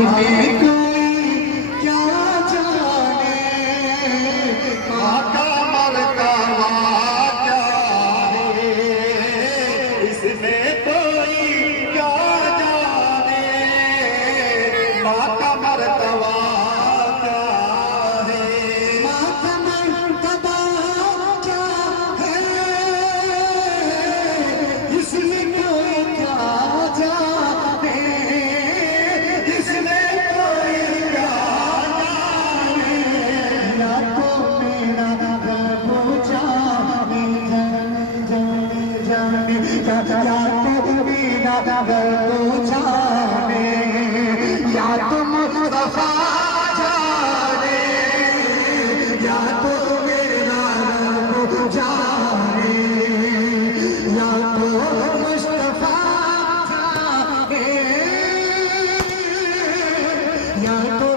इसमें कोई क्या जाने आका मरतबा क्या है, इसमें कोई क्या जाने, आका मरतबा क्या है, माता मर्तबा क्या है, इसमें कोई क्या जाने, इसमें कोई क्या जाने, या तो मेरा रब जाने जाने जाने, या तो मेरा रब जाने, या तो मुस्तफा जाने, या तो मेरा रब जाने, या तो मुस्तफा जाने, या तो